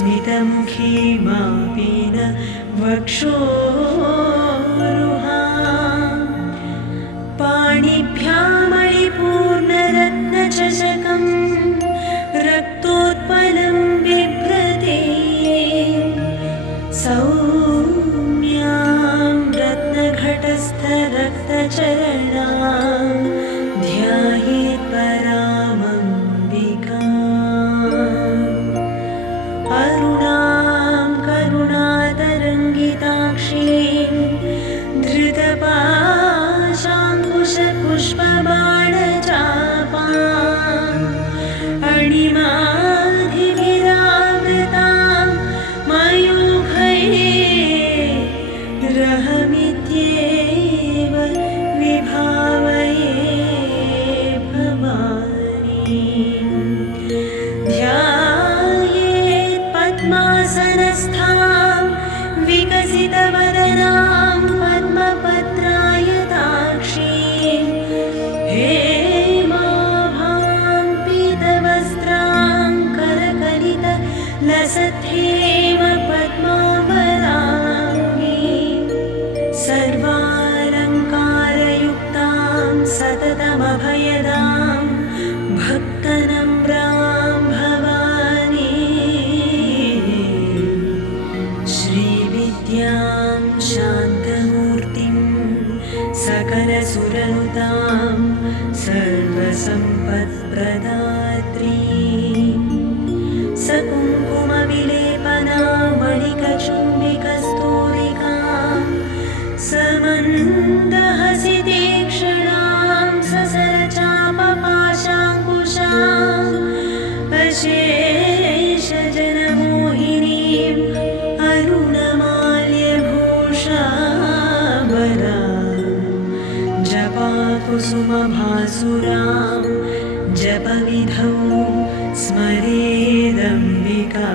स्मितमुखी मापीन वक्षोरुहा पाणिभ्यामणिपूर्णरत्नचषकं रक्तोत्पलं बिभ्रते सौम्यां रत्नघटस्थरक्तचरणां ध्यायेत् परामम्बिकाम् अरुणां करुणातरङ्गिताक्षीं धृतपाशाङ्कुशपुष्पबाणचापाम् अणिमाधिभिरावृतां मयूखैः रहमित्येव विभावये भवानीं ध्यायेत् पद्मासनस्थां विकसितवदनां पद्मपत्रायताक्षीं हेमाभां पीतवस्त्रां करकलितलसद्धेम पद्मावराङ्गीं सर्वालङ्कारयुक्तां सततमभयदां भक्तनम्रां भवानी श्रीविद्यां शान्तमूर्तिं सकलसुरनुतां सर्वसम्पत्प्रदात्रीं सकुङ्कुमविलेपनामणिकचुम्बिकस्तूरिकां समन्दहसितीक्ष्णां ससरचापपाशाङ्कुशाम् अशेषजनमोहिनीम् अरुणमाल्यभूषाबलां जपाकुसुमभासुरां जपविधौ स्मरेदम्बिका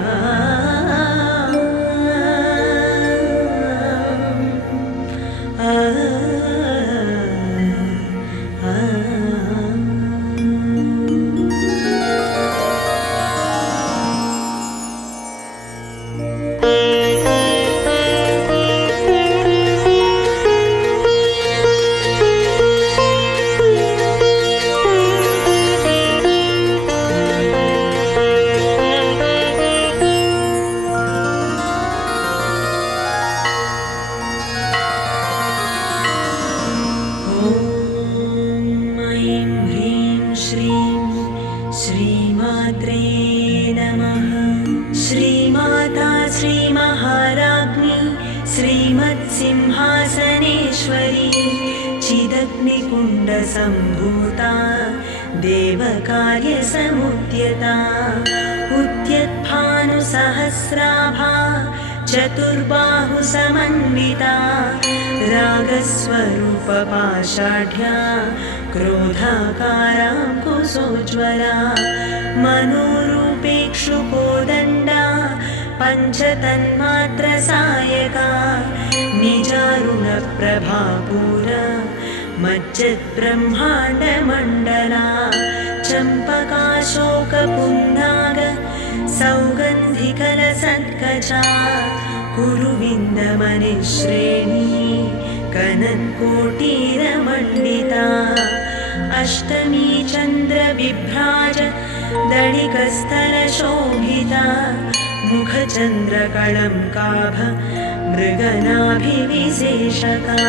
श्रीमात्रे नमः। श्रीमाता श्रीमहाराज्ञी श्रीमत्सिंहासनेश्वरी चिदग्निकुण्डसम्भूता देवकार्यसमुद्यता उद्यद्भानुसहस्राभा चतुर्बाहुसमन्विता रागस्वरूपपाषाढ्या क्रोधाकाराङ्कुशोज्ज्वला मनोरूपेक्षुकोदण्डा पञ्चतन्मात्रसायका निजारुणप्रभापूरा मज्जद्ब्रह्माण्डमण्डला चम्पकाशोकपुन्नाग सौगन्धिकलसत्कचा कुरुविन्दमनिश्रेणी कनत्कोटीरमण्डिता अष्टमी चन्द्रविभ्राज दणिकस्थलशोभिता मुखचन्द्रकळङ्काभ मृगनाभिविशेषका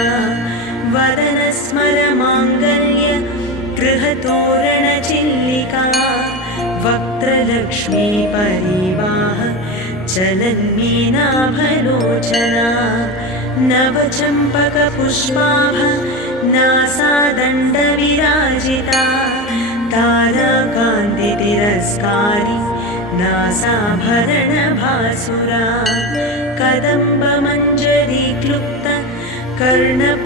वदनस्मरमाङ्गल्य गृहतोरणचिल्लिका वक्त्रलक्ष्मी परिवाह चलन्मीनाभलोचना नवचम्पकपुष्पाभ नासादण्डविराजिता ताराकान्तितिरस्कारी नासाभरणभासुरा कदम्बमञ्जरीक्लुप्त कर्णपूरमनोहरा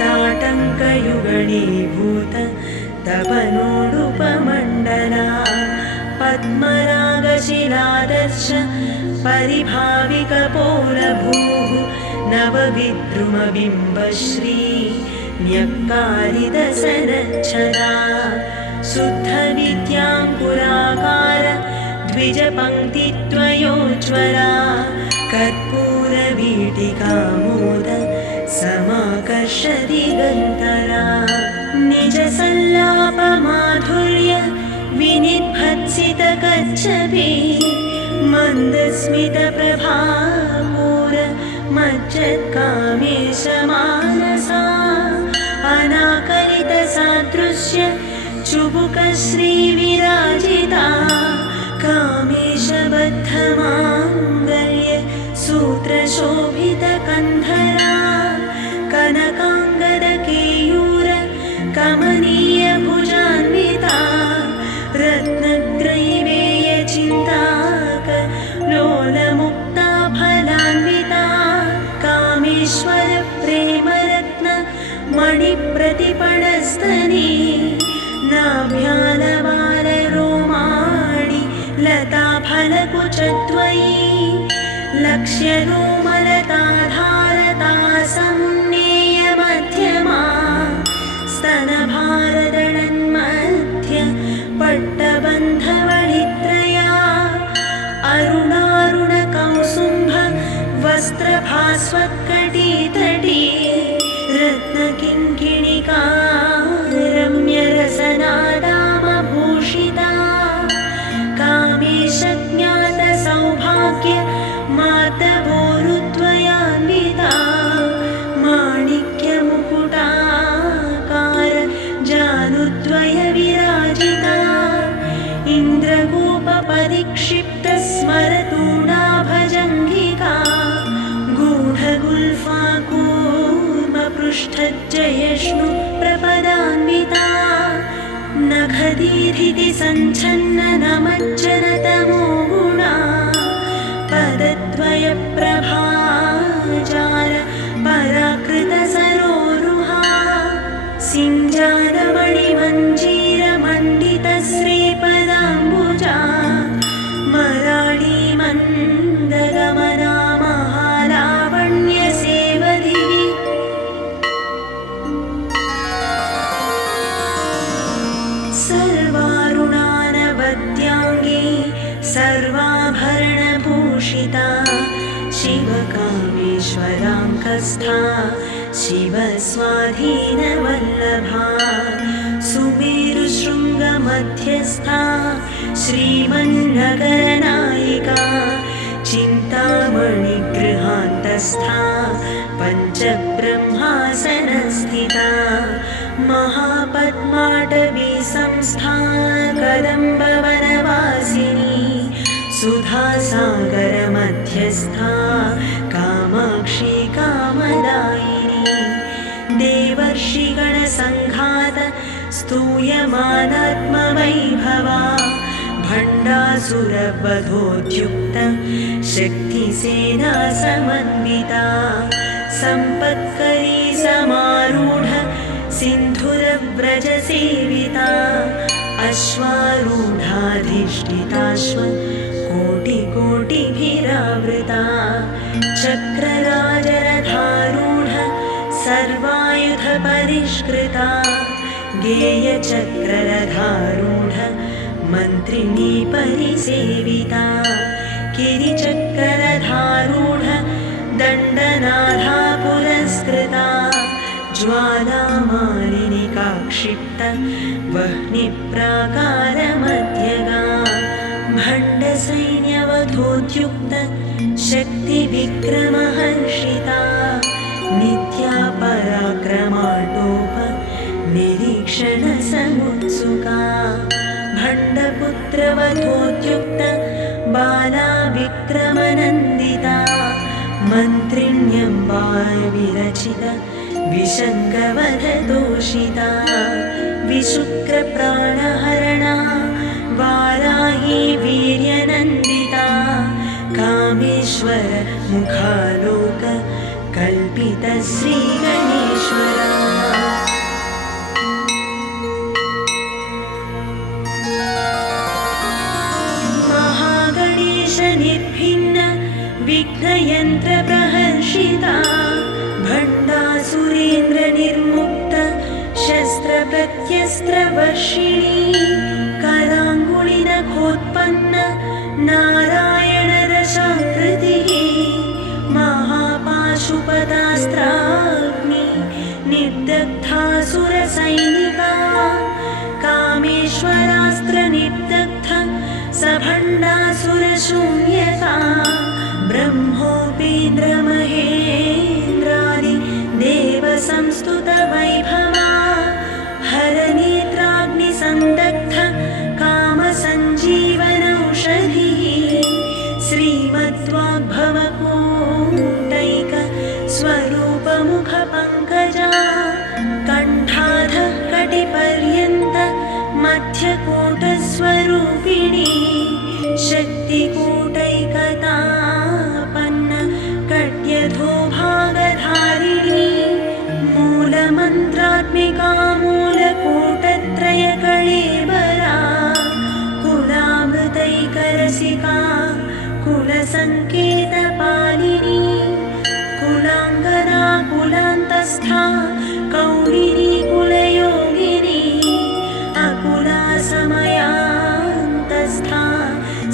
ताटङ्कयुगणीभूत तपनोडुपमण्डला पद्मरागशिलादर्श परिभाविकपोलभूः नवविद्रुमबिम्बश्री न्यक्कारिदसनच्छदा शुद्धविद्याङ्कुराकार द्वे द्विजपङ्क्तिद्वयोज्ज्वला कर्पूरवीटिकामोद समाकर्षदिगन्तरा निजसल्लापमाधुर्य विनिभत्सितकच्छपि मन्दस्मितप्रभापूर मज्जत्कामेशमानसा अनाकलितसादृश्य चुबुकश्रीविराजिता कामेशबद्धमाङ्गल्य सूत्रशोभितकन्धरा कनकाङ्गदकेयूर कमनीयभुजान्विता रत्नग्रैवेयचिन्ताक लोलमुक्ता फलान्विता कामेश्वर प्रेमरत्न मणिप्रतिपणस्तनी नाभ्यालबालरोमाणि लताफलकुचद्वयी लक्ष्यरोमलताधारता संज्ञेयमध्यमा स्तनभारदळन्मध्य पट्टबन्धवळित्रया अरुणारुणकौसुम्भ वस्त्रभास्वत्कटीतटी रत्नकिङ्किणिका रम्यरसनादामभूषिता कामेशज्ञातसौभाग्य मातवोरुद्वयान्विता माणिक्यमुकुटाकार जानुद्वयविराजिता इन्द्रगोपपरिक्षिप्तस्मरतूणाभजङ्घिका गूढगुल्फाकूर्मपृष्ठज्जयष्णु प्रपदान्विता नखदीधिति सञ्छन्न नमज्जनतमो गुणा पदद्वयप्रभाजार पराकृतसरोरुहा सिञ्जानमणिमञ्जीरमण्डितश्रीपदाम्बुजा मराळीमन्दगमना महालावण्यसेवधिः सर्वारुणानवद्याङ्गी सर्वाभरणभूषिता शिवकामेश्वराङ्कस्था शिवस्वाधीनवल्लभा सुमेरुशृङ्गमध्यस्था श्रीमन्नगरनायिका चिन्तामणिगृहान्तस्था पञ्चब्रह्मासनस्थिता महापद्माटवी संस्था कदम्बवनवासिनी सुधासागरमध्यस्था कामाक्षी कामदायिनी देवर्षिगणसङ्घात स्तूयमानात्मवैभवा भण्डासुरवधोद्युक्त शक्तिसेना समन्विता सम्पत्करी समारूढ सिन्धुरव्रजसेविता अश्वारूढाधिष्ठिताश्व कोटिकोटिभिरावृता चक्रराजरथारूढ सर्वायुधपरिष्कृता गेयचक्ररथारूढ मन्त्रिणी परिसेविता गिरिचक्ररथारूढ दण्डनाथा पुरस्कृता ज्वालामालिनिका क्षिप्त वह्निप्राकारमध्यगा भण्डसैन्यवधोद्युक्त शक्तिविक्रमहर्षिता नित्या पराक्रमाटोप निरीक्षणसमुत्सुका भण्डपुत्रवधोद्युक्त बाला विक्रमनन्दिता मन्त्रिण्यम्बा विरचित विशङ्कवधदोषिता विशुक्रप्राणहरणा वाराही वीर्यनन्दिता कामेश्वर मुखालोक कल्पित श्रीगणेश्वरा महागणेश निर्भिन्न विघ्नयन्त्रप्रहर्षिता भण्डासुरेन्द्र निर्मुक्त शस्त्रप्रत्यस्त्रवर्षिणी कराङ्गुलिनघोषिता ब्रह्मोत्पन्न नारायणरसाकृतिः महापाशुपतास्त्राग्नि निर्दग्धासुरसैनिका कामेश्वरास्त्रनिर्दग्ध सभण्डासुरशून्यका ब्रह्मोपेन्द्रमहेन्द्रादि देवसंस्तुतवैभवा हरनेत्राग्निसन्दग्ध कामसञ्जीवनौषधिः श्रीमद्वाग्भवकूटैक स्वरूपमुखपङ्कजा कण्ठाधः कटिपर्यन्त मध्यकूटस्वरूपिणी शक्तिकूटैकतापन्न कट्यधोभागधारिणी मूलमन्त्रात्मिका मूलकूटत्रयकळेबरा कुलामृतैकरसिका कुलसङ्केतपालिनी कुलाङ्गना कुलान्तस्था कौलिनी कुलयोगिनी अकुला समयान्तस्था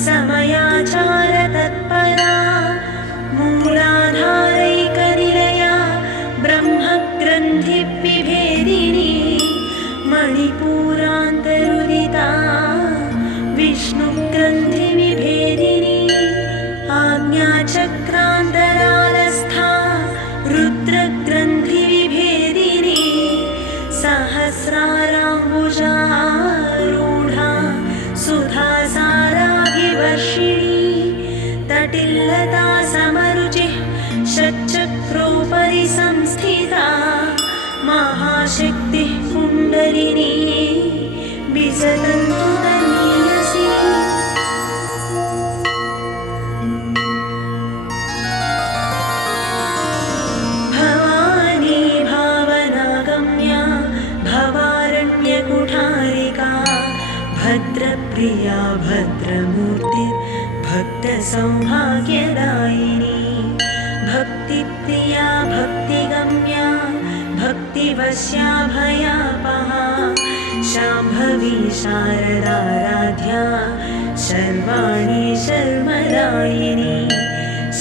समयाचारतत्परा मूलाधारैकनिलया ब्रह्मग्रन्थिविभेदिनी मणिपूरान्तरुदिता विष्णुग्रन्थिविभेदिनी आज्ञाचक्रान्तरालस्था रुद्रग्रन्थिविभेदिनी सहस्राराम्बुजारूढा सुधासाराभिवर्षिणी तटिल्लता समरुचिः षट्चक्रोपरि संस्थिता महाशक्तिः कुण्डलिनी विसदन्तु तनीयसी भवानी भावनागम्या भवारण्यकुठारिका भद्रप्रिया भद्रमूर्तिर्भक्तसौभाग्यदायिनी भक्तिप्रिया भक्तिगम्या भक्तिवश्या भयापहा शाम्भवी शारदाराध्या शर्वाणी शर्मदायिनी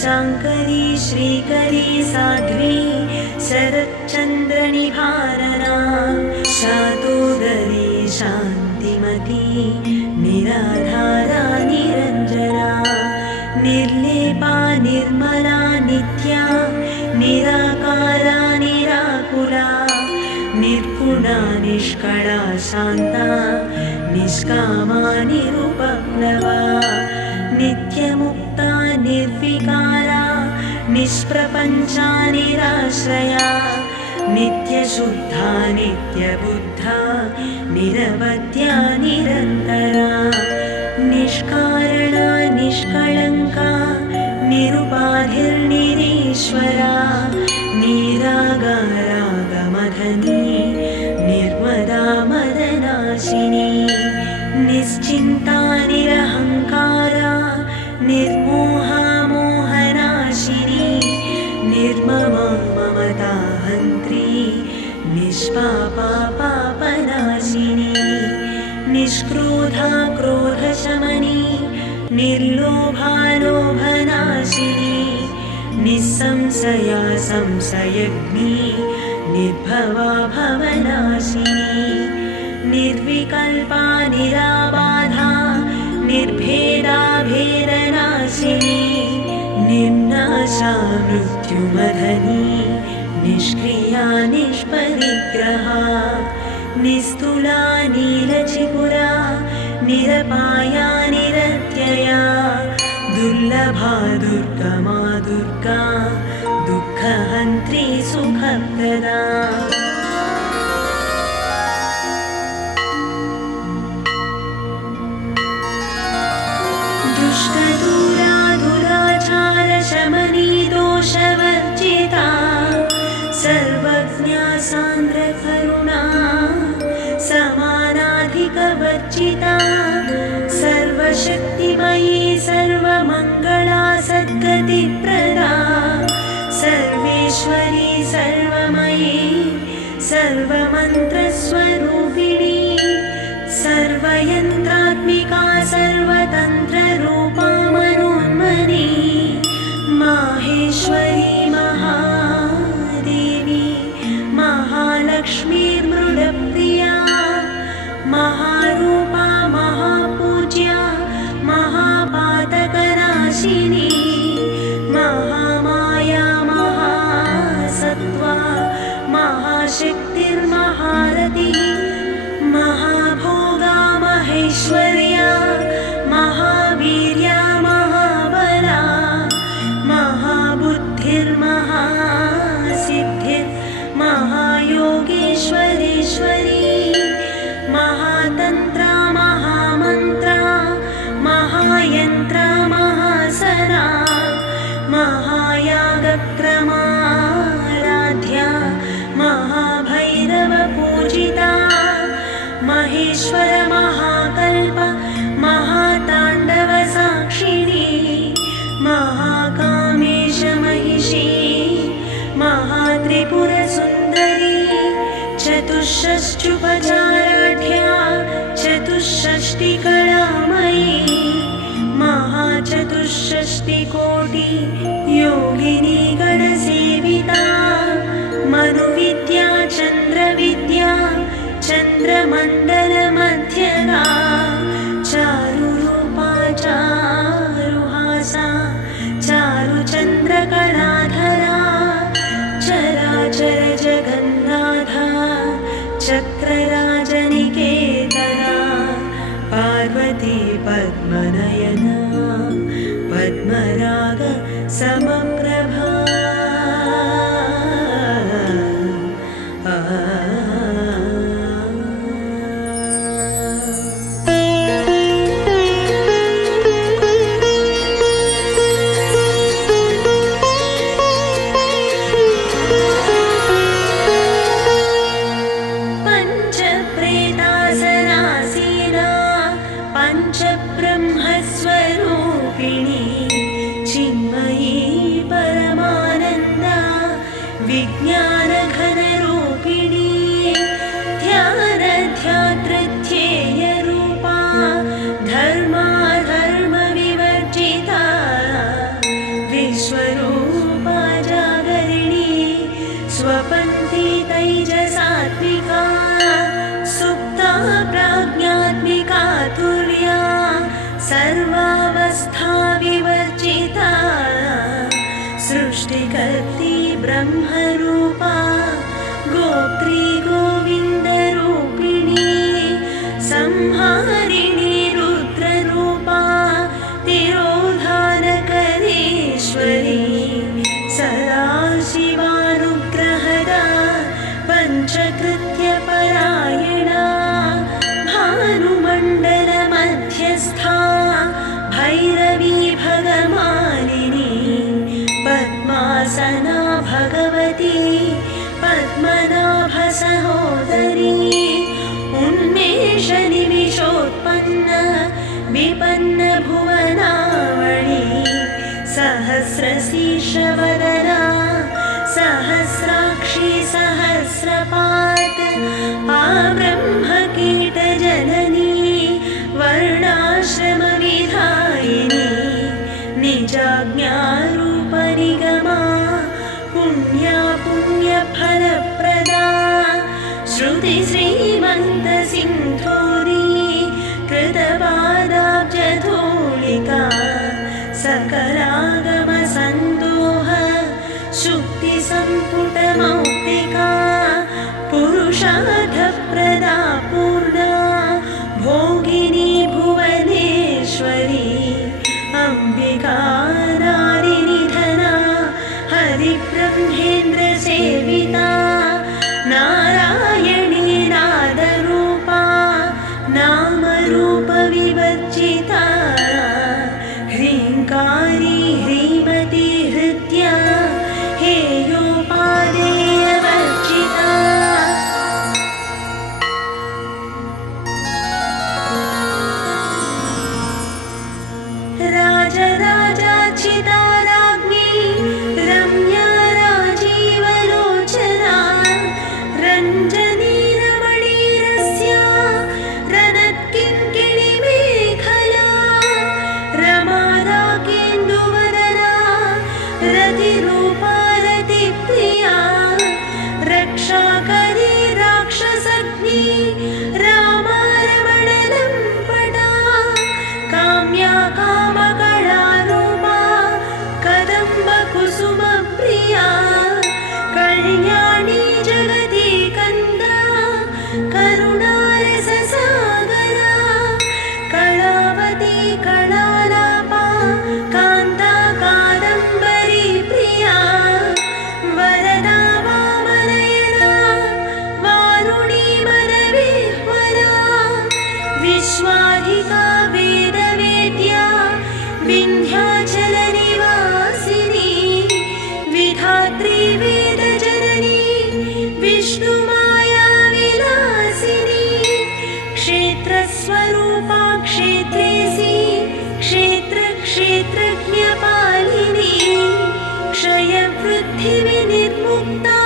शाङ्करी श्रीकरी साध्वी शरच्चन्द्रनिभारना शातोदरी शान्तिमती निराधारा निरञ्जना निर्लेपा निर्मला नित्या निराकारा निराकुला निर्गुणा निष्कळा शान्ता निष्कामा निरुपप्लवा नित्यमुक्ता निर्विकारा निष्प्रपञ्चा निराश्रया नित्यशुद्धा नित्यबुद्धा निरवध्या निरन्तरा निष्कारणा निष्कळङ्का निरुपाधिर्निरीश्वरा निरागारागमधनी निर्मदा मदनाशिनी निश्चिन्ता निरहङ्कारा निर्मोहा मोहनाशिनी निर्ममा ममता हन्त्री निष्पापा पापनाशिनी निष्क्रोधा क्रोधशमनी निर्लोभा लोभनाशिनी निस्संशया संशयग्नी निर्भवा भवनाशिनी निर्विकल्पा निराबाधा निर्भेदा भेदनाशिनी निर्नाशा मृत्युमधनी निष्क्रिया निष्परिग्रहा निस्तुला नीलचिपुरा निरपाया निरत्यया दुर्लभा दुर्गमा दुर्गा दुःखहन्त्री सुखप्रदा दुष्टदूरा दुराचारशमनी दोषवर्जिता सर्वज्ञा सान्द्रकरुणा समानाधिकवर्जिता सर्वशक्तिमयी सर्वमङ्गला सद्गतिप्रदा सर्वेश्वरी सर्वमयी सर्वमन्त्रस्वरूपिणी सर्वयन्त्रात्मिका सर्व महानाशिनी महामाया महासत्त्वा महाशक्तिर्महारथिः महाभोगा महेश्वर्या महावीर्या महाबला महाबुद्धिर्महासिद्धिर्महायोगेश्वरीश्वरी महातन्त्रा महामन्त्रा महायन्त्रा महासना महायागक्रमाराध्या महाभैरवपूजिता महेश्वर महाकल्प महाताण्डवसाक्षिणी महाकामेश महिषी महात्रिपुरसुन्दरी चतुष्षष्ट्युपचाराढ्या चतुष्षष्टिकलामयी महाचतुष्षष्टिकोटि योगिनी गणसेविता मनुविद्या चन्द्रविद्या चन्द्रमण्डलमध्यगा चारुरूपा चारुहासा चारुचन्द्रकलाधरा चराचर जगन्नाथा चक्रराजनिकेतना पार्वती पद्मनयना पद्मराग समप्रभा पञ्चप्रेतासनासीना पञ्चब्रह्मस्वरूपिणी चिन्मयी परमानन्दा विज्ञानघनरूपिणी ध्यानध्यातृध्येयरूपा धर्माधर्मविवर्जिता विश्वरूपा जागरिणी स्वपन्थी तैजसात्मिका सुप्ता प्राज्ञात्मिका तुर्या सर्वावस्था विवर्जिता सृष्टिकर्त्री ब्रह्मरूपा गोत्री गोविन्दरूपिणी संहारिणी रुद्ररूपा तिरोधानकरेश्वरी सदाशिवानुग्रहदा पञ्चकृत्यपरायणा भानुमण्डलमध्यस्था भैरवी भगमालिनी पद्मासना भगवती पद्मनाभसहोदरी उन्मेषनिमिषोत्पन्न विपन्नभुवनावळी सहस्रशीर्षवदना सहस्राक्षी सहस्रपाद आब्रह्मकीटजननी वर्णाश्रमविधायिनी निजाज्ञारूपनिगमा पुण्या पुण्यफलप्रदा श्रुतिश्रीमन्तसिन्धूरी कृतपादाब्जधूलिका सकलागमसन्दोह शुक्तिसम्पुटमौक्तिका पुरुषार्थप्रदा पूर्णा भोगिनी भुवनेश्वरी अम्बिका नारिनिधना हरिब्रह्मेन्द्रसेविता नारायणी नादरूपा नामरूपविवर्जिता ह्रीङ्कारी ह्रीमती हृद्या हेयोपादेयवर्जिता राजराजार्चिता राज्ञी रम्या राजी क्षेत्रज्ञपालिनी क्षयवृद्धिविनिर्मुक्ता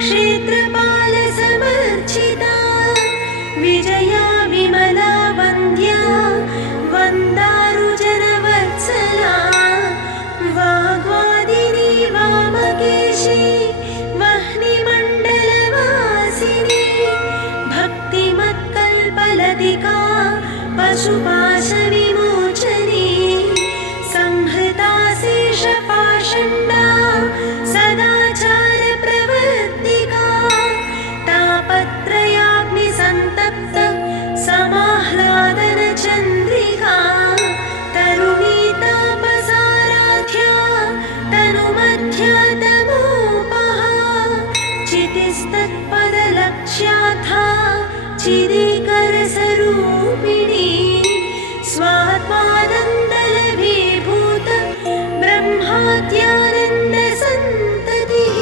क्षेत्रपालसमर्चिता विजया विमला वन्द्या वन्दारुजनवत्सला वाग्वादिनी वामकेशी वह्निमण्डलवासिनी भक्तिमत्कल्पलतिका पशुपाशविमोचनी संहृता शेषपाषण्डा सदाचारप्रवर्तिका तापत्रयाग्निसन्तप्त समाह्लादनचन्द्रिका तरुणी तापसाराध्या तनुमध्या तमोपहा चितिस्तत्पदलक्ष्याथा चिदिकरसरूपिणी स्वात्मानन्दलभीभूत ब्रह्माद्यानन्दसन्ततिः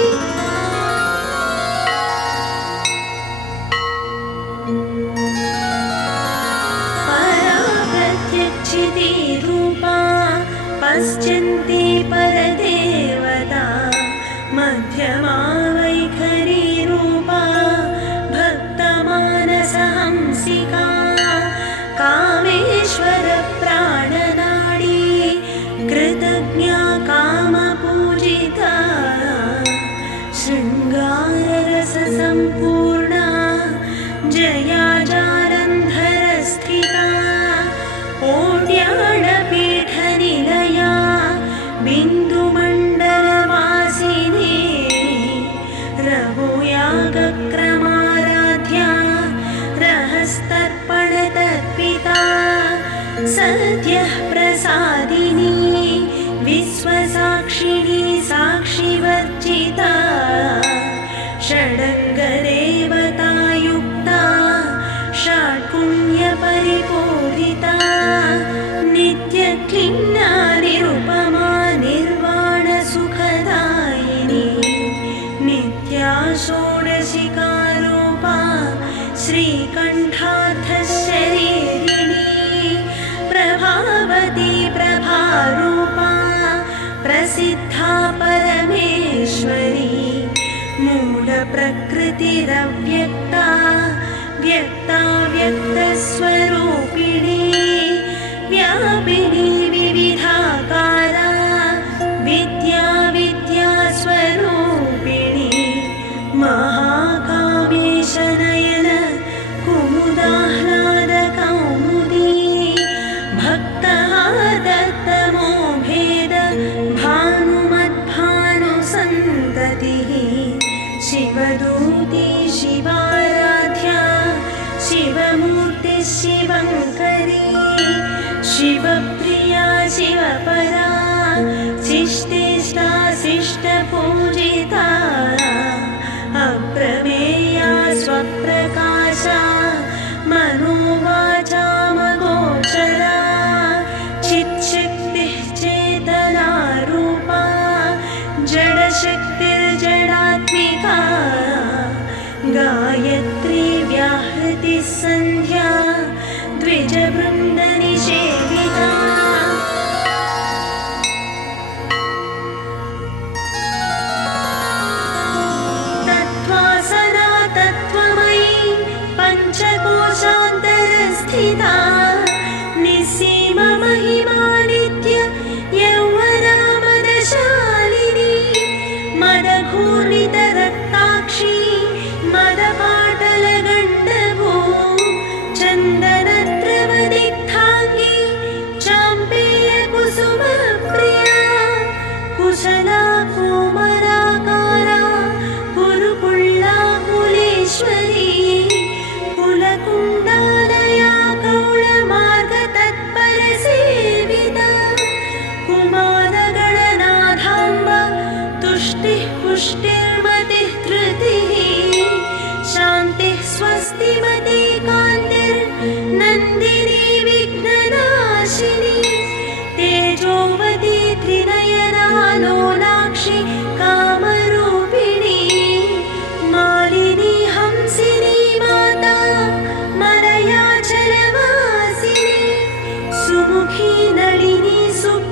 परा प्रत्यक्षितिरूपा पश्यन्ति परदेवता मध्यमा वैखरीरूपा भक्तमानसहंसिका कामेश्वरप्राणनाडी कृतज्ञा कामपूजिता शृङ्गाररससम्पूर्णा जया जालन्धरस्थिता ओड्याणपीठनिलया बिन्दुमण्डलवासिनी रघुयागक्रमाराध्या रहस्तर्पणतर्पिता सद्यः प्रसादिनी विश्वसाक्षिणी साक्षिवर्जिता षडङ्गदेवतायुक्ता षट्पुण्यपरिपूरिता नित्यक्लिन्ना निरुपमा निर्वाणसुखदायिनी नित्या षोडशिकारूपा श्रीकण्ठार्थशरीरिणी प्रभावती प्रभारूपा प्रसिद्धा परमेश्वरी मूलप्रकृतिरव्यक्ता व्यक्ता व्यक्तस्वरूपिणी व्यापिनी विविधाकारा विद्या विद्यास्वरूपिणी महाकामेशनयन कुमुदाह्लादकौमुदी भक्तः दत्तमोभेद भानुमद्भानुसन्ततिः शिवदूती शिवाराध्या शिवमूर्तिः शिवङ्करी शिवप्रिया शिवपरा शिष्टेष्टा शिष्टपूजिता अप्रमेया स्वप्रकाशा मनोवाचामगोचरा चित्शक्तिः चेतनारूपा जडशक्तिर्जडात्मिका गायत्री व्याहृतिः सन्ध्या द्विजवृन्दनिषेविता तत्त्वासना तत्त्वमयी पञ्चकोशान्तरस्थिता निःसीममहिमानित्य यौवनामदशालिनी मदघूर्णितरक्ताक्षी मदपाटलगण्डभू चन्दनद्रवदिग्धाङ्गी चाम्पेयकुसुमप्रिया कुशला कोमलाकारा कुरुकुल्लाकुलेश्वरी कुलकुण्डालया कौळमार्गतत्परसेविता कुमारगणनाथाम्बा तुष्टिः पुष्टिर्मतिः धृतिः शान्तिः स्वस्तिमती कान्तिर्नन्दिनी विघ्ननाशिनी तेजोवती त्रिनयना लोलाक्षि कामरूपिणी मालिनी हंसिनी माता मलयाचलवासिनी सुमुखी नलिनी सुप्रिया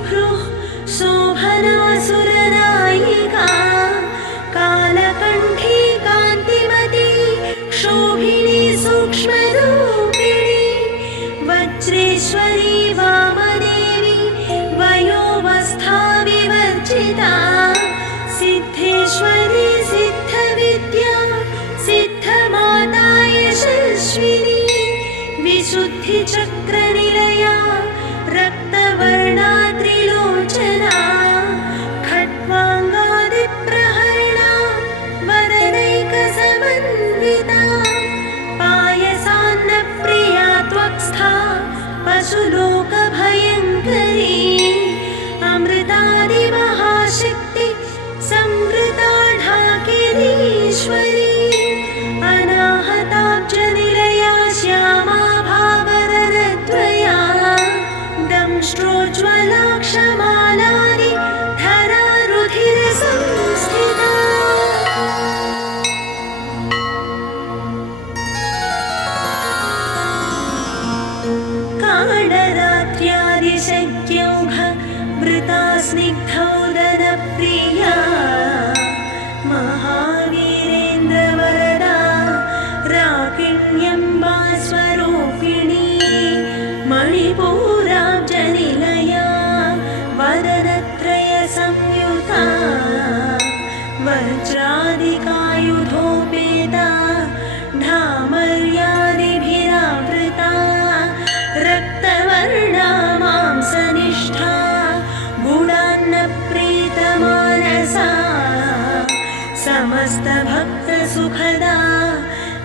प्रोज्ज्वलाक्षमालानि धरा रुधिरसंस्थिता कालरात्र्यादिशक्यौघ वृता स्निग्धौदनप्रिया महावीरेन्द्रवरदा राकिण्यम्बा स्वरूपिणी मणिपूराब्जनिलया वदनत्रयसंयुता वज्रादिकायुधोपेता ढामर्यादिभिरावृता रक्तवर्णा मांसनिष्ठा गुणान्नप्रीतमानसा समस्तभक्तसुखदा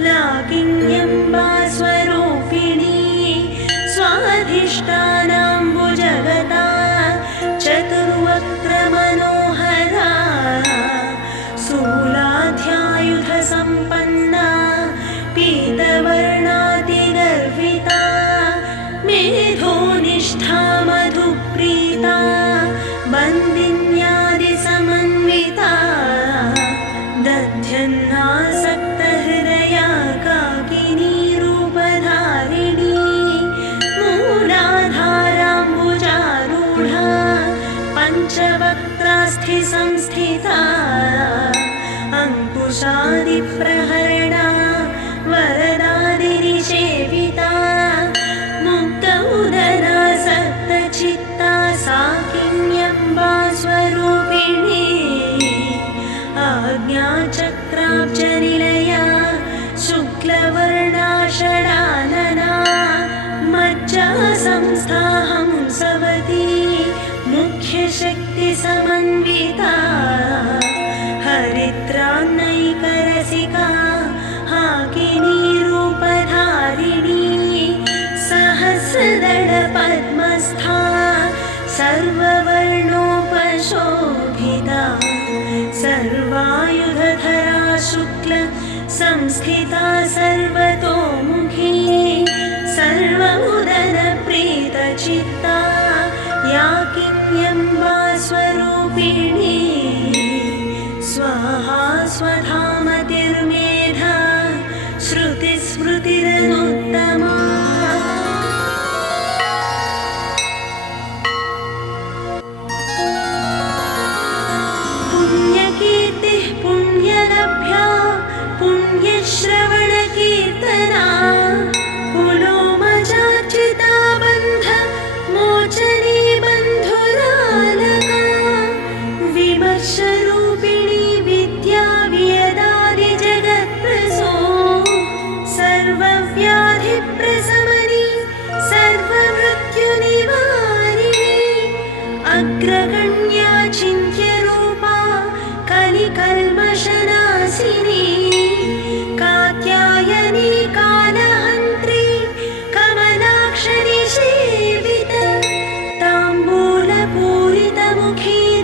लाकिन्यम्बा स्वरूपिणी स्वाधिष्ठानाम्बुजगता चतुर्वक्त्रमनोहरा शूलाध्यायुधसम्पन्ना पीतवर्णातिगर्विता मेधोनिष्ठा मधुप्रीता बन्दिन्यादिसमन्विता दध्यन्नासक्तहृदया काकिनी रूपधारिणी मूलाधाराम्बुजारूढा पञ्चवक्त्रास्थिसंस्थिता अङ्कुशादिप्रहरणा वरदादिनिषेविता मुक्तौदरासक्तचित्ता साकिन्यम्बा स्वरूपिणी आज्ञाचक्राब्जनिलया शुक्लवर्णा षडानना मज्जासंस्था हंसवती मुख्यशक्तिसमन्विता हरिद्रान्नैकरसिका हाकिनी रूपधारिणी सहस्रदलपद्मस्था सर्ववर्णोपशोभिता सर्वायुधधरा शुक्ल संस्थिता सर्वतोमुखी सर्वमुदनप्रीतचित्ता याकिन्यम्बा स्वरूपिणी स्वाहा स्वधामतिर्मेधा श्रुतिस्मृतिरनुत्तमा पुण्यकीर्तिः पुण्यलभ्या पुण्यश्रवणकीर्तना पुलोमजार्चिता बन्ध मोचनी बन्धुरालका विमर्शरूपिणी विद्या वियदादिजगत्प्रसो सर्वव्याधिप्रशमनी सर्वमृत्युनिवारिणी अग्रगण्या चिन्त्यरूपा कलिकल्मषनाशिनी कात्यायनी कालहन्त्री कमलाक्षनिषेवित ताम्बूलपूरितमुखी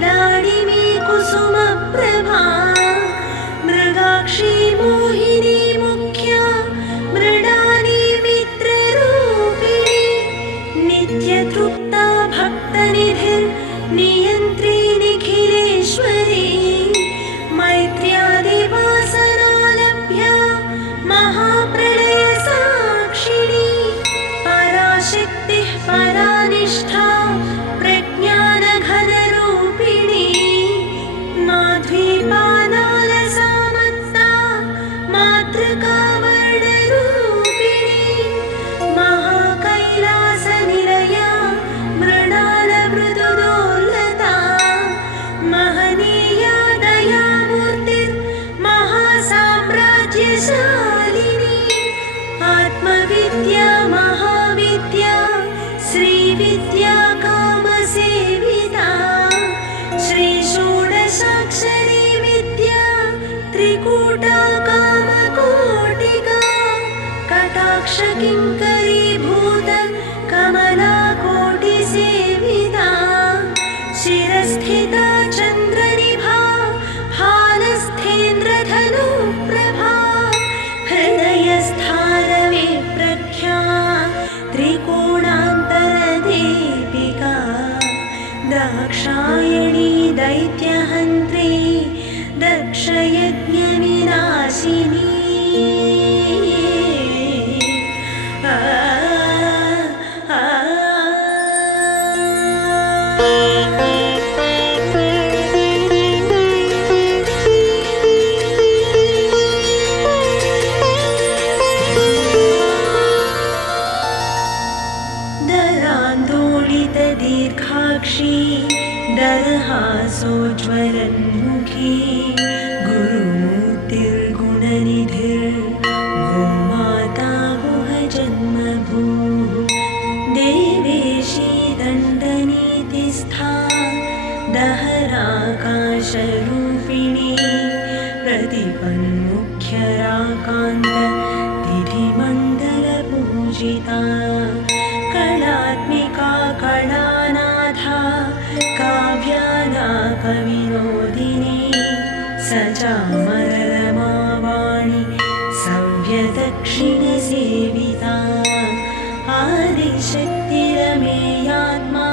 दाडिमी कुसुमप्रभा मृगाक्षी मोहिनी मुख्या मृडानी मित्ररूपिणी नित्यतृप्ता भक्तनिधिर्नियन्त्री निखिलेश्वरी मैत्र्यादिवासनालभ्या महाप्रलयसाक्षिणी पराशक्तिः परानिष्ठा प्रज्ञानघनरूपिणी माध्वीपानालसामत्ता मातृकावर्णरूपिणी महाकैलासनिलया मृणालमृदुदोलता महनीया दयामूर्तिर्महासाम्राज्यशालिनी आत्मविद्या महाविद्या श्रीविद्या कामसेविता श्रीषोडशाक्षरी विद्या त्रिकूटा कामकोटिका कटाक्षकिङ्करीभूत कमलाकोटिसेविता शिरस्थिता चन्द्रनिभा फालस्थेन्द्रधनुप्रभा हृदयस्थारविप्रख्या त्रिकोणान्तरदीपिका दाक्षायणी दैत्यहन्त्री दक्षयज्ञविनाशिनी दीर्घाक्षी दरहासोज्ज्वलन्मुखी गुरुमूर्तिर्गुणनिधिर्गोमाता गुहजन्मभूः देवेशी दण्डनीतिस्था दहराकाशरूपिणी प्रतिपन्मुख्यराकान्त तिथिमण्डलपूजिता कलात्मिका कलानाथा काव्यालापविनोदिनी सचामररमावाणी सव्यदक्षिणसेविता आदिशक्तिरमेयात्मा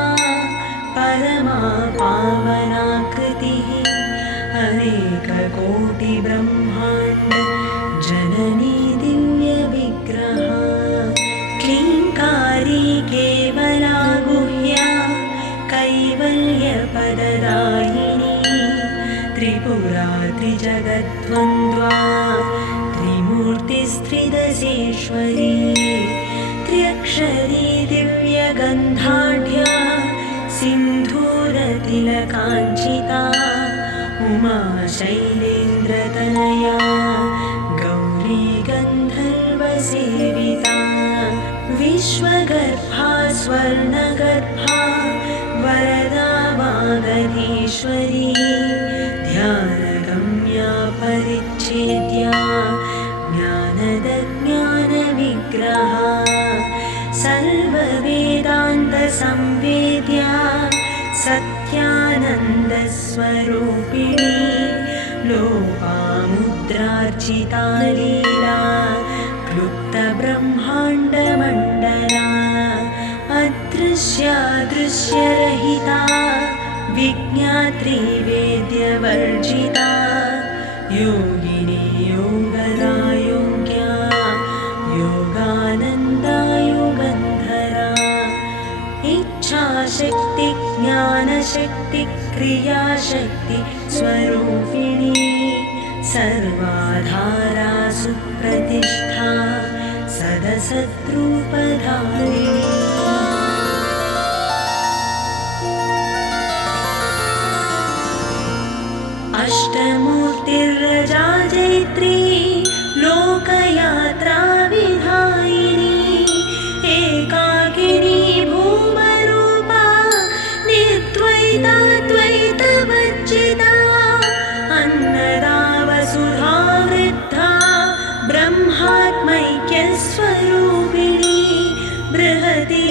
परमा पावनाकृतिः अनेककोटिब्रह्माण्ड जननी दिव्यविग्रहा क्लीङ्कारी केवला गुह्या कैवल्यपददायिनी त्रिपुरा त्रिजगद्वन्द्वा त्रिमूर्तिस्त्रिदशेश्वरी त्र्यक्षरी दिव्यगन्धाढ्या सिन्धूरतिलकाञ्चिता उमा शैलेन्द्रतनया गौरी गन्धर्वसेविता विश्वगर्भा स्वर्णगर्भा वरदा वागधीश्वरी ध्यानगम्या परिच्छेद्या ज्ञानदज्ञानविग्रहा सर्ववेदान्तसंवेद्या सत्यानन्दस्वरूपिणी लोपामुद्रार्चिता लीला क्लुप्तब्रह्माण्डमण्डला अदृश्यादृश्यरहिता विज्ञात्री वेद्यवर्जिता योगिनी योगदा योग्या योगानन्दा युगन्धरा इच्छाशक्ति ज्ञानशक्ति क्रियाशक्ति स्वरूपिणी सर्वाधारा सुप्रतिष्ठा सदसद्रूपधारिणी अष्टमूर्तिर्रजा जैत्री लोकयात्रा विधायिनी एकाकिनी भूमरूपा निर्द्वैता द्वैतवर्जिता अन्नदा वसुधा वृद्धा ब्रह्मात्मैक्यस्वरूपिणी बृहती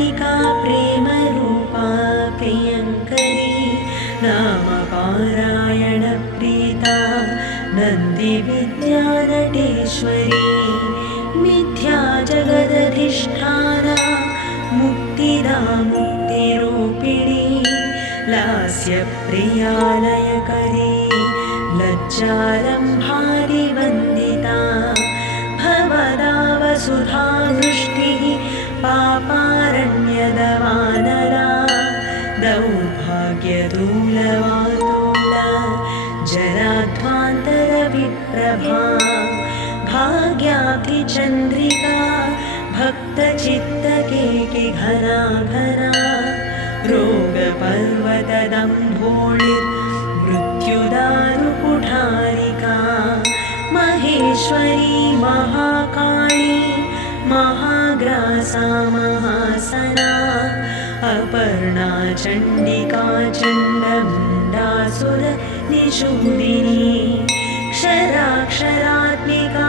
कालिका प्रेमरूपा प्रियङ्करी नामपारायणप्रीता नन्दिविद्यानटेश्वरी मिथ्या जगदधिष्ठाना मुक्तिदा मुक्तिरूपिणी लास्यप्रियालयकरी लज्जारम्भादिवन्दिता भवदावसुधा वृष्टिः पापारण्यदवानरा दौर्भाग्यदूलवातूल जराध्वान्तरविप्रभा भाग्याब्धिचन्द्रिका भक्तचित्तकेकिघना घना रोगपर्वतदम्भोळिर्मृत्युदारुकुठारिका महेश्वरी महाकाली महाग्रासा महासना अपर्णा चण्डिका चण्डमुण्डासुर निषूदिनी क्षराक्षरात्मिका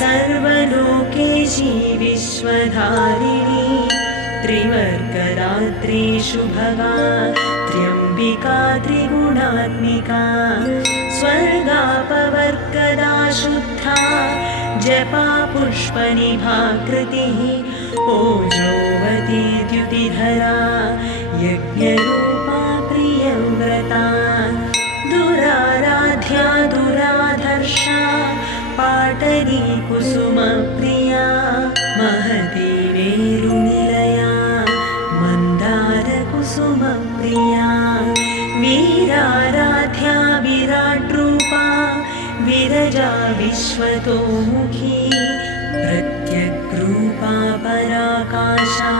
सर्वलोकेशी विश्वधारिणी त्रिवर्गरात्रि शुभगा त्र्यम्बिका त्रिगुणात्मिका स्वर्गापवर्गदा शुद्धा जपा पुष्पनिभाकृतिः ओजोवती द्युतिधरा यज्ञरूपा प्रियव्रता दुराराध्या दुराधर्षा पाटली कुसुमप्रिया महती मेरुनिलया मन्दारकुसुमप्रिया वीराराध्या विराट्रूपा विरजा विश्वतोमुखी प्रत्यग्रूपा पराकाशा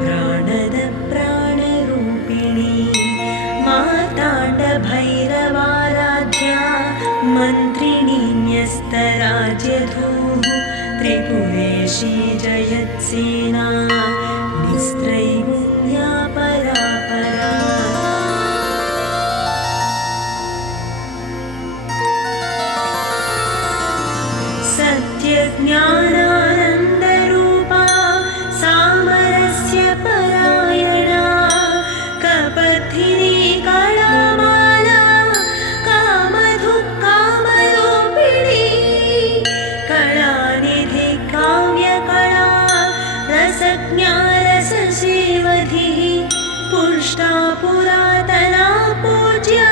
प्राणद प्राणरूपिणी मार्ताण्डभैरवाराध्या मन्त्रिणी न्यस्तराज्यधूः त्रिपुरेशी जयत्सेना निस्त्रैगुण्या परापरा सत्यज्ञानानन्दरूपा सामरस्य परायणा कपथिनी कलामाला कामधुक्कामरूपिणी कलानिधि काव्यकला रसज्ञा रससेवधिः पुष्टा पुरातना पूज्या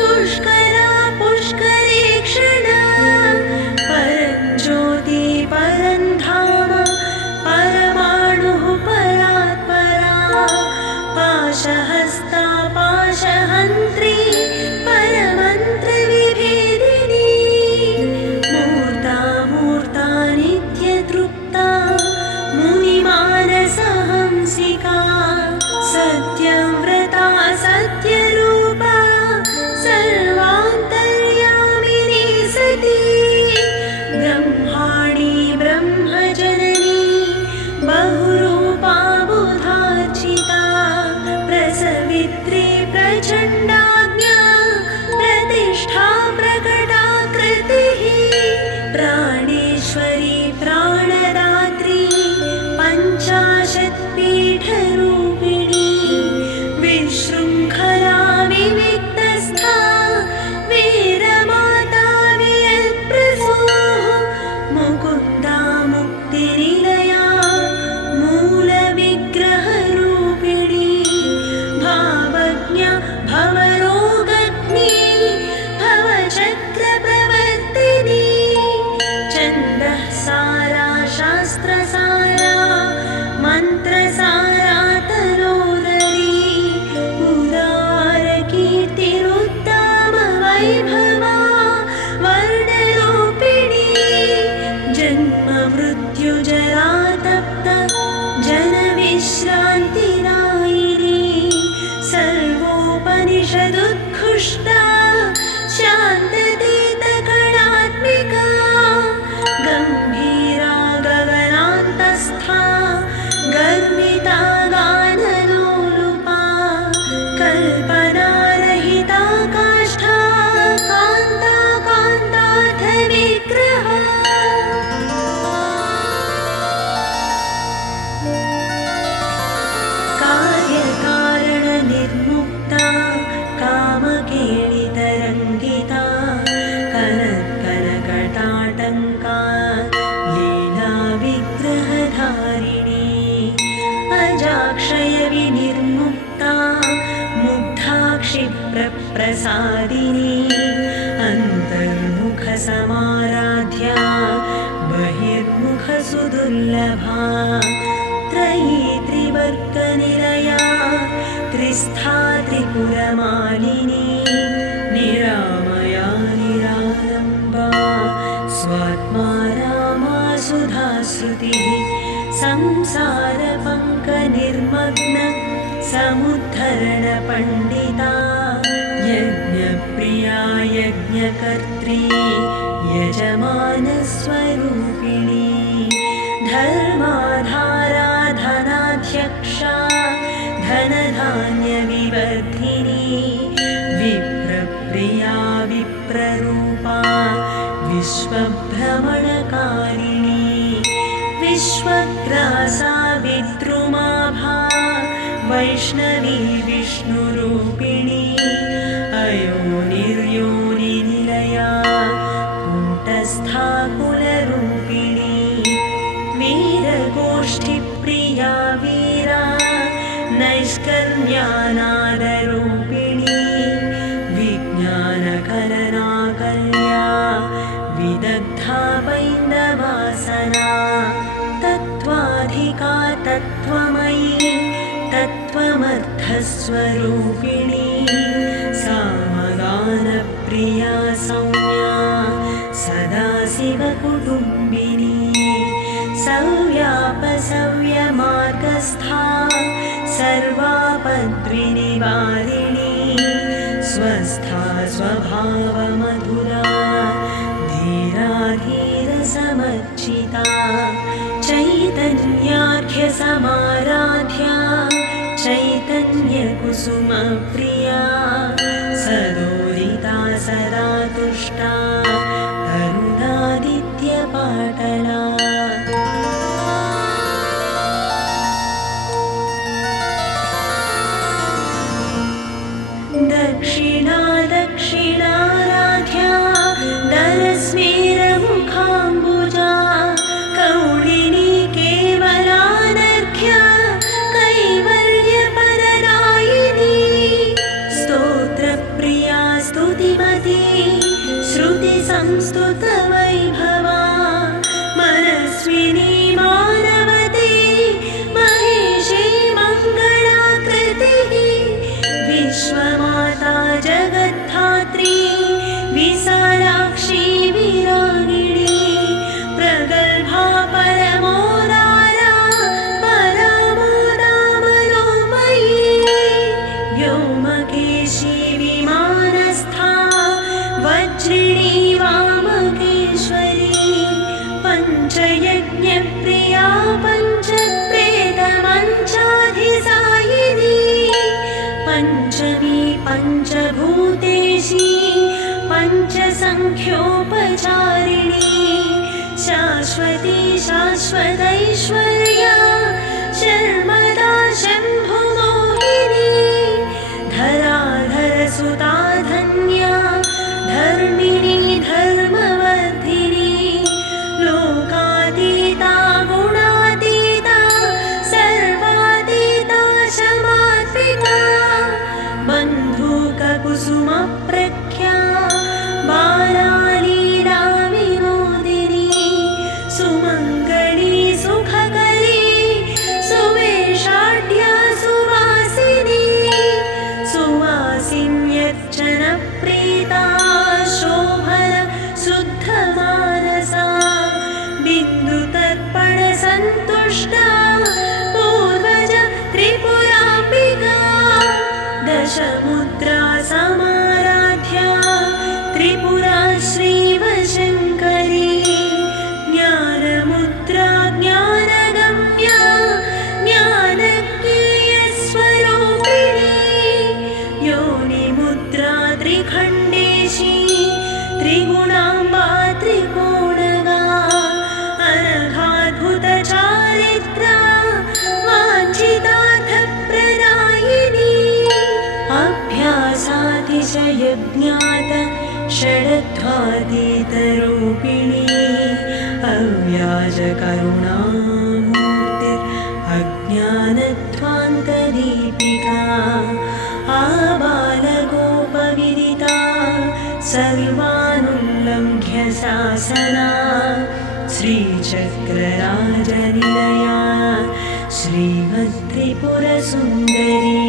पुष्करा पुष्करेक्षणा परञ्ज्योति परन्धाम परमाणुः परात्परा पाशहस्ता पाशहन्त्री परमन्त्रविभेदिनी मूर्ता मूर्ता नित्यतृप्ता मुनिमानसहंसिका सत्यव्रता सत्यरूपा प्रसादिनी अन्तर्मुखसमाराध्या बहिर्मुखसुदुर्लभा त्रयी त्रिवर्गनिलया त्रिस्था त्रिपुरमालिनी निरामया निरालम्बा स्वात्मा रामा सुधाश्रुतिः संसारपङ्कनिर्मग्न समुद्धरणपण्डिता यज्ञप्रिया यज्ञकर्त्री यजमानस्वरूपिणी धर्माधारा धनाध्यक्षा धनधान्यविवर्धिनी विप्रप्रिया विप्ररूपा विश्वभ्रमणकारिणी विश्वग्रासा विद्रुमाभा वैष्णवी विष्णुरूपिणी अयोनिर्योनिनिलया कूटस्था कुलरूपिणी वीरगोष्ठिप्रिया वीरा नैष्कर्म्यानादरूपिणी विज्ञानकलनाकल्या विदग्धा पैन्दवासना तत्त्वाधिका तत्त्वमयी तत्त्वमर्थस्वरूपिणी सामगानप्रिया सौम्या सदाशिवकुटुम्बिनी सव्यापसव्यमार्गस्था सर्वापद्विनिवारिणी स्वस्था स्वभावमधुरा धीराधीरसमर्चिता चैतन्याख्यसमाराध्या चैतन्यकुसुमप्रिया सदोदिता सदा तुष्टा तरुणादित्यपाटला दक्षिणा दक्षिणाराध्या दरस्मेरमुखाम्बुजा कौलिनी केवलानर्घ्या कैवल्यपददायिनी स्तोत्रप्रिया स्तुतिमती श्रुतिसंस्तुतवैभवा मनस्विनी मानवती महेशी मङ्गलाकृतिः विश्वमाता जगद्धात्री विशालाक्षी विरागिणी प्रगल्भा परमोदारा परामोदामनोमयी व्योमकेशी विमानस्था वज्रिणी वामकेश्वरी पञ्चयज्ञप्रिया पञ्चप्रेतमञ्चाधिसायिनी पञ्चमी पञ्चभूतेशी पञ्चसङ्ख्योपचारिणी शाश्वती शाश्वतैश्वर्या शर्मदा शम्भुमोहिनी धराधरसुता धन्या धर्मिणी धर्मवर्धिनी लोकातीता गुणातीता सर्वातीता शमात्मिका बन्धुककुसुमप्रख्या बालालीला विनोदिनी सुमङ्गली सुखकरी सुवेशाढ्या सुवासिनी सुवासिन्यर्चनप्रीता शोभन शुद्धमानसा बिन्दुतर्पणसन्तुष्टा पूर्वज त्रिपुराम्बिका दशमुद्रा समाराध्या त्रिपुरा श्रीवशङ्करी ज्ञानमुद्रा ज्ञानगम्या ज्ञानज्ञेयस्वरूपिणी योनिमुद्रा त्रिखण्डेशी त्रिगुणाम्बा त्रिकोणगा अनघाद्भुतचारित्रा वाञ्छितार्थप्रदायिनी अभ्यासातिशयज्ञात षडध्वातीतरूपिणी अव्याजकरुणामूर्तिरज्ञानध्वान्तदीपिका आबालगोपवि सविवानुल्लङ्घ्य शासना श्रीचक्रराजनिलया श्रीमत्त्रिपुरसुन्दरी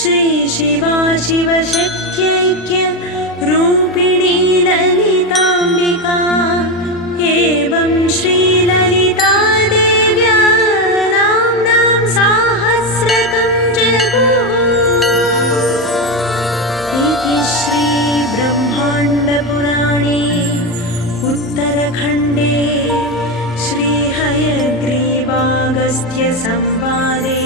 श्रीशिवा शिवशक्त्यैक्य रूपिणी ललिताम्बिका एवं श्रीललिता देव्या नाम्नां साहस्रकं जगुः इति श्रीब्रह्माण्डपुराणे उत्तरखण्डे श्रीहयग्रीवागस्त्यसंवादे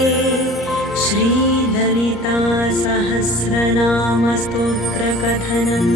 श्रीललितासहस्रनामस्तोत्रकथनं